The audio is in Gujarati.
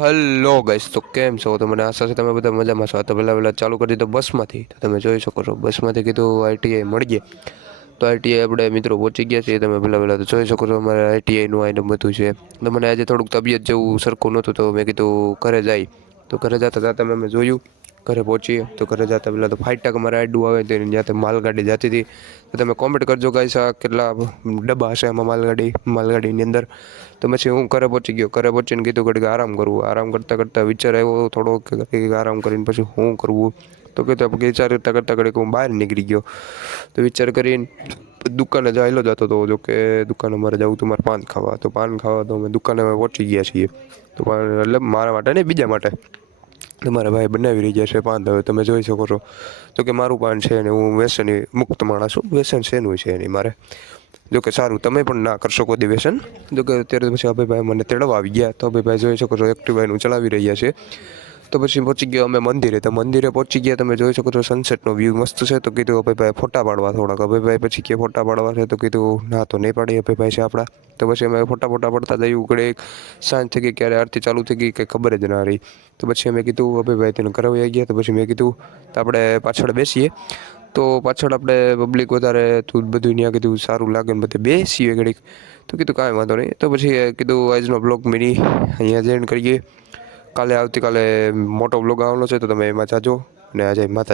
હલો ગાઈસ, તો કેમ છો? તો મને આશા છે તમે બધા મજામાં છો. તો પહેલાં ચાલુ કરી દીધો બસમાંથી. તો તમે જોઈ શકો છો બસમાંથી કીધું આઈટીઆઈ મળી ગઈ. તો આઈટીઆઈ આપણે મિત્રો પહોંચી ગયા છીએ. તમે પહેલાં તો જોઈ શકો છો અમારે આઈટીઆઈનું આઈને બધું છે. તો મને આજે થોડુંક તબિયત જેવું સરખું નહોતું, તો મેં કીધું ઘરે જાય. તો ઘરે જતાં જતાં મેં જોયું, ઘરે પહોંચીએ તો ઘરે જતાં પહેલાં તો ફાઇટક અમારે આડું આવે તો ત્યાંથી માલગાડી જતી હતી. તો તમે કોમેન્ટ કરજો ગાઈસ આ કેટલા ડબ્બા હશે એમાં માલગાડીની અંદર. તો પછી હું ઘરે પહોંચી ગયો. ઘરે પહોંચીને કીધું ઘડીક આરામ કરવું. આરામ કરતાં કરતાં વિચાર આવ્યો થોડો કે આરામ કરીને પછી શું કરવું. તો કીધું વિચાર કરતાં કરતાં ઘડીક હું બહાર નીકળી ગયો. તો વિચાર કરીને દુકાને જાયલો જતો હતો. જો કે દુકાને મારે જવું હતું મારે પાન ખાવા. તો પાન ખાવા તો અમે દુકાને પહોંચી ગયા છીએ. તો એટલે મારા માટે નહીં, બીજા માટે. તમારા ભાઈ બનાવી રહ્યા છે પાન. હવે તમે જોઈ શકો છો. તો કે મારું પાન છે ને હું વ્યસની મુક્ત માણસ છું. વ્યસન શેનું છે એની મારે. જો કે સારું, તમે પણ ના કરશો કોઈ વ્યસન. જો કે અત્યારે પછી અભયભાઈ મને તેડવા આવી ગયા. તો અભયભાઈ જોઈ શકો છો એક્ટિવાનું ચલાવી રહ્યા છે. તો પછી પહોંચી ગયા અમે મંદિરે. તો મંદિરે પહોંચી ગયા, તમે જોઈ શકો છો સનસેટનો વ્યૂ મસ્ત છે. તો કીધું અભયભાઈ ફોટા પાડવા થોડાક. અભયભાઈ પછી કે ફોટા પાડવા છે. તો કીધું ના તો નહીં પાડી, અભયભાઈ છે આપણા. તો પછી અમે ફોટા પડતા જયું. ઘડે સાંજ થઈ ગઈ, ક્યારે આરતી ચાલુ થઈ ગઈ કંઈ ખબર જ ના રહી. તો પછી અમે કીધું અભયભાઈ તેને ઘરે આવી ગયા. તો પછી મેં કીધું તો આપણે પાછળ બેસીએ. તો પાછળ આપણે પબ્લિક વધારે તું બધું ત્યાં કીધું સારું લાગે ને બધે બેસીએ ઘડીક. તો કીધું કાંઈ વાંધો નહીં. તો પછી કીધું આજનો બ્લોગ મિની અહીંયા જ એન્ડ કરીએ. આવતીકાલે મોટો બ્લોગ આવવાનો છે, તો તમે એમાં જાજો. અને આજે માતા